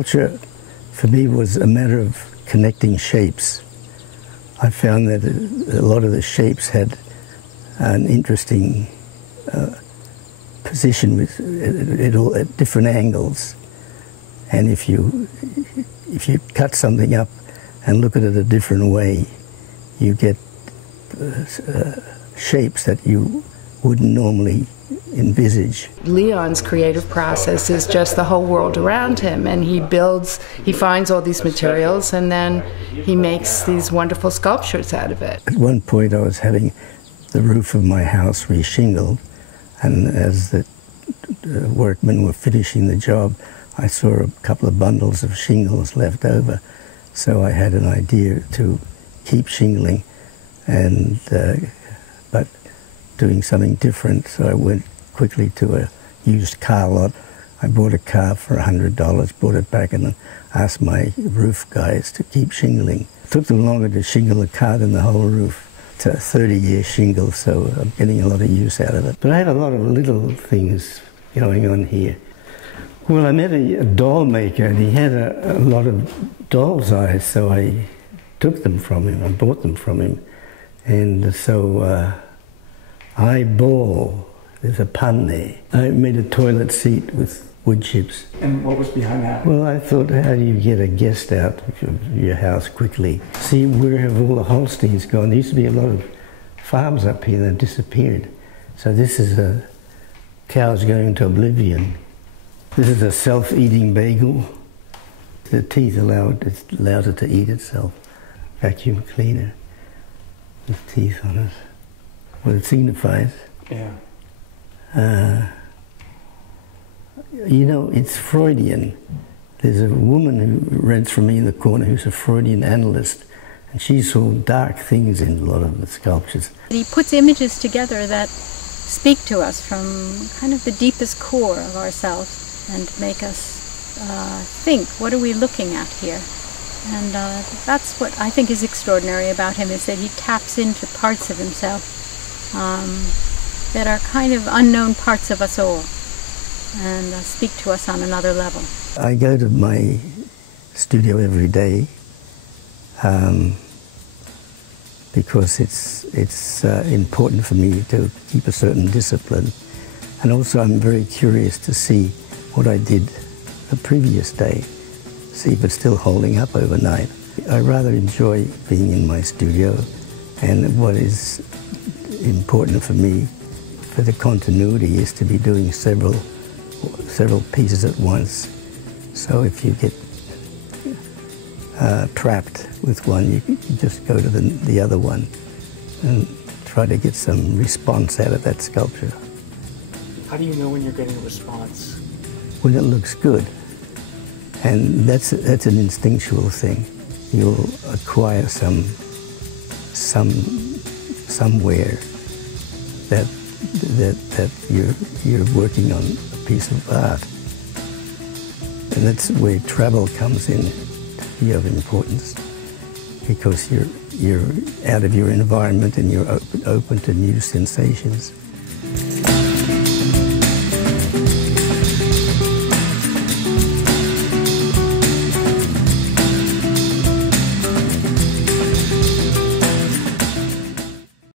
Sculpture, for me, was a matter of connecting shapes. I found that a lot of the shapes had an interesting position with it all at different angles. And if you cut something up and look at it a different way, you get shapes that you wouldn't normally envisage. Leon's creative process is just the whole world around him, and he finds all these materials, and then he makes these wonderful sculptures out of it. At one point I was having the roof of my house reshingled, and as the workmen were finishing the job, I saw a couple of bundles of shingles left over, so I had an idea to keep shingling, and but doing something different. So I went quickly to a used car lot. I bought a car for $100, brought it back, and asked my roof guys to keep shingling. It took them longer to shingle a car than the whole roof. It's a 30-year shingle, so I'm getting a lot of use out of it. But I had a lot of little things going on here. Well, I met a doll maker, and he had a lot of doll's eyes, so I took them from him. I bought them from him. And so eyeball, there's a pun there. I made a toilet seat with wood chips. And what was behind that? Well, I thought, how do you get a guest out of your house quickly? See, where have all the Holsteins gone? There used to be a lot of farms up here that disappeared. So this is a cows going to oblivion. This is a self-eating bagel. The teeth allows it to eat itself. Vacuum cleaner with teeth on it. What it signifies. Yeah. You know, it's Freudian. There's a woman who rents from me in the corner who's a Freudian analyst, and she saw dark things in a lot of the sculptures. He puts images together that speak to us from kind of the deepest core of ourselves and make us think, what are we looking at here? And that's what I think is extraordinary about him, is that he taps into parts of himself that are kind of unknown parts of us all, and speak to us on another level. I go to my studio every day because it's important for me to keep a certain discipline, and also I'm very curious to see what I did the previous day, see if it's still holding up overnight. I rather enjoy being in my studio, and what is important for me for the continuity is to be doing several pieces at once. So if you get trapped with one, you just go to the other one and try to get some response out of that sculpture. How do you know when you're getting a response? When it looks good. And that's an instinctual thing. You'll acquire somewhere that you're working on a piece of art. And that's where travel comes in to be of importance, because you're out of your environment and you're open to new sensations.